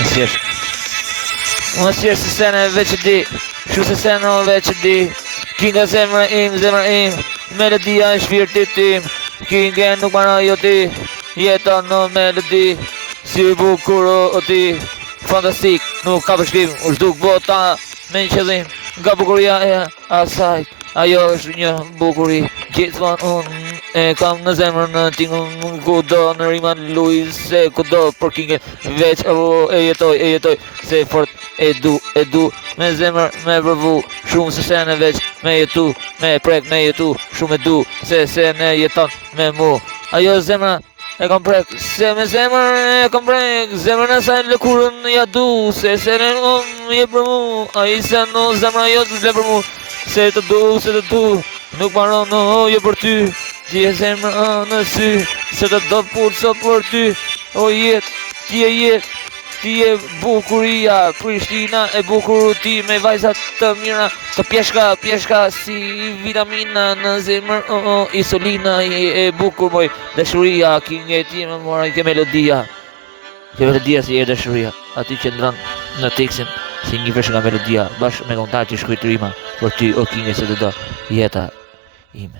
Mësjesh. Mësjesh se sene veç e di. Shu se sene veç e di. Kinga zemra im. Melodia e shpirtit tim. Kinga nuk marrë jo ti. Jeton në melodi. Si bukur o ti. Fantastik, nuk ka përshkrim. U shduk bota me një qëllim. Nga bukuria e asaj. Ajo është një bukuri. Gjithmonë unë e kam në zemrën në tingën kudo në riman luj se kudo për Kingën veç e jetoj se fort e du me zemrë me përvu shumë se sene veç me jetu me prek me jetu shumë e du se sene jeton me mu ajo zemrë e kam prek se me zemrë e kam prek zemrën e saj lëkurën ja du se sene unë je për mu a i se në zemrë jo të zle për mu se të du nuk maron në hoje për ty ti e zemrë në sy se të do pur sot për ty o jet ti e bukuria Prishtina e bukuru ti me vajzat të mira të pjeshka si vitamina në zemrë insulina e bukur moj dashuria Kinge ti me mora ke melodia si e dashuria ati që ndran në tekstin si një vesh nga melodia bashkë me kontar që shkujt rima për ty o Kinge se të do jeta ime